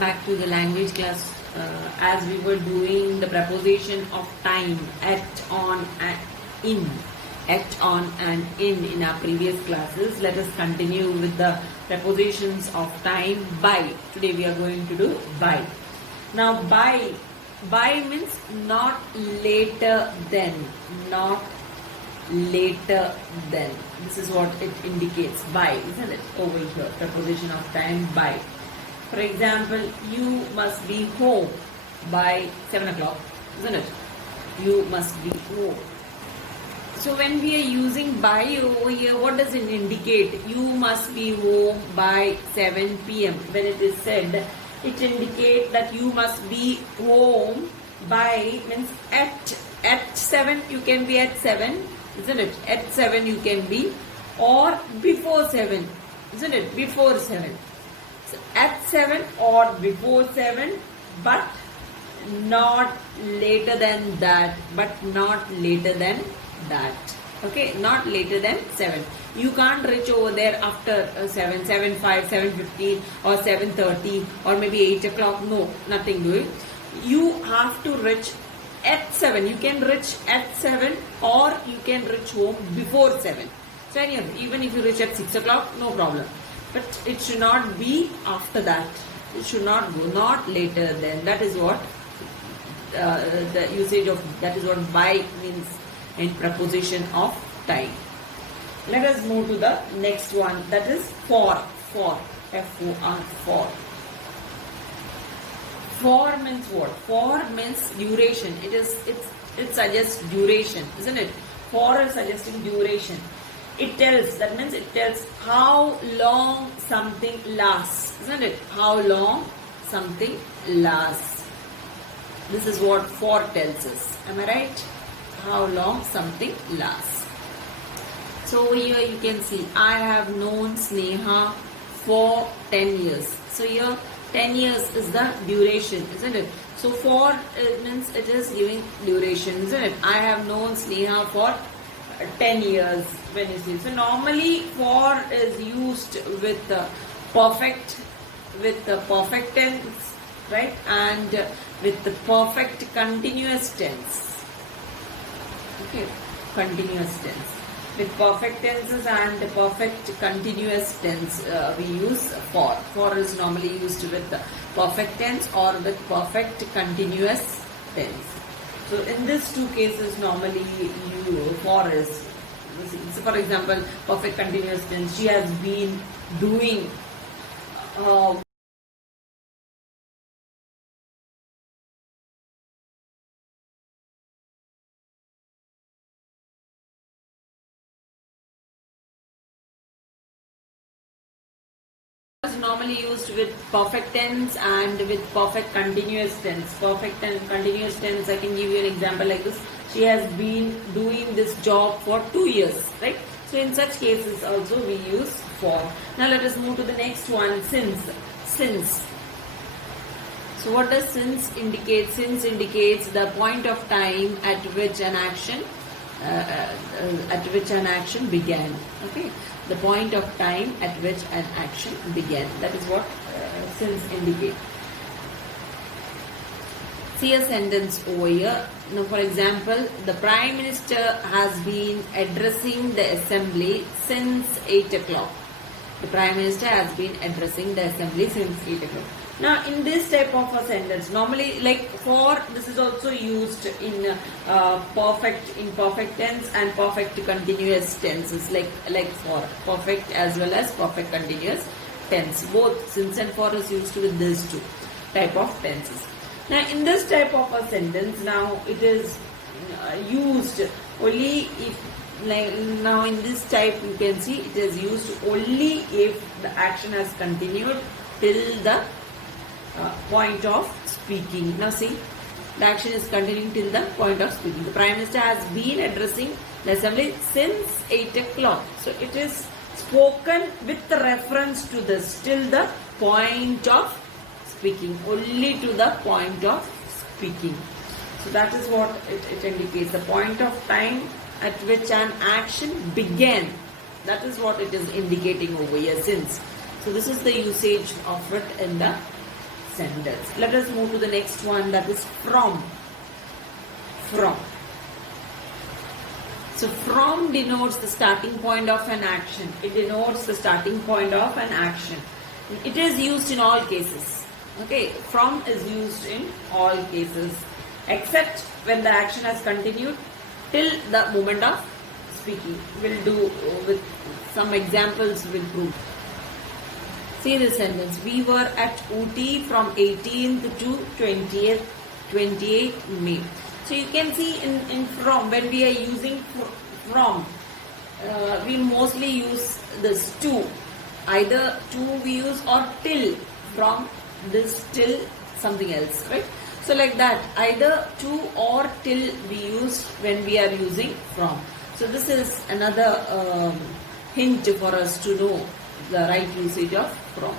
Back to the language class as we were doing the preposition of time at, on, and in. At, on and in our previous classes. Let us continue with the prepositions of time by. Today we are going to do by. Now by means not later than. Not later than. This is what it indicates. By, isn't it? Over here. Preposition of time by. For example, you must be home by 7 o'clock, isn't it? You must be home. So when we are using by over here, what does it indicate? You must be home by 7 p.m. When it is said, it indicates that you must be home by, means at 7, you can be at 7, isn't it? At 7 you can be, or before 7, isn't it? Before 7. At 7 or before 7, but not later than that. Okay, not later than 7. You can't reach over there after 7, 7:05, 7:15 or 7:30 or maybe 8 o'clock. No, nothing doing. You have to reach at 7. You can reach at 7 or you can reach home before 7. So anyway, even if you reach at 6 o'clock, no problem. But it should not be after that. It should not go, not later than. That is what the usage of, that is what by means in preposition of time. Let us move to the next one. That is for. F-O-R, for. For means what? For means duration. It suggests duration, isn't it? For is suggesting duration. It tells, that means it tells how long something lasts, isn't it? How long something lasts. This is what for tells us. Am I right? How long something lasts. So over here you can see, I have known Sneha for 10 years. So here 10 years is the duration, isn't it? So for means it is giving duration, isn't it? I have known Sneha for 10 years when you see. So normally for is used with perfect tense, right? And with the perfect continuous tense. Okay, continuous tense. With perfect tenses and the perfect continuous tense we use for. For is normally used with the perfect tense or with perfect continuous tense. So in these two cases, normally you for is, so for example, perfect continuous tense. She has been doing is normally used with perfect tense and with perfect continuous tense. Perfect and continuous tense, I can give you an example like this. She has been doing this job for 2 years, right? So in such cases also we use for. Now let us move to the next one, since. So what does since indicate? Since indicates the point of time at which an action began. Okay, the point of time at which an action began. That is what since indicate. See a sentence over here. Now, for example, the Prime Minister has been addressing the assembly since 8 o'clock. The Prime Minister has been addressing the assembly since 8 o'clock. Now, in this type of a sentence, normally like for, this is also used in perfect tense and perfect continuous tenses, like for perfect as well as perfect continuous tense. Both since and for is used with these two type of tenses. Now, in this type of a sentence, now it is used only if, like now in this type you can see it is used only if the action has continued till the point of speaking. Now see, the action is continuing till the point of speaking. The Prime Minister has been addressing the assembly since 8 o'clock. So it is spoken with reference to this till the point of speaking, only to the point of speaking. So that is what it indicates, the point of time at which an action began. That is what it is indicating over here, since. So this is the usage of it in the sentence. Let us move to the next one, that is from. From. So from denotes the starting point of an action. It denotes the starting point of an action. It is used in all cases. Okay, from is used in all cases except when the action has continued till the moment of speaking. We'll do with some examples will prove. See this sentence. We were at Ooty from 18th to 28th May. So you can see in from, when we are using from, we mostly use this to. Either to we use or till. From this till something else, right? So like that, either to or till we use when we are using from. So this is another hint for us to know the right usage of from.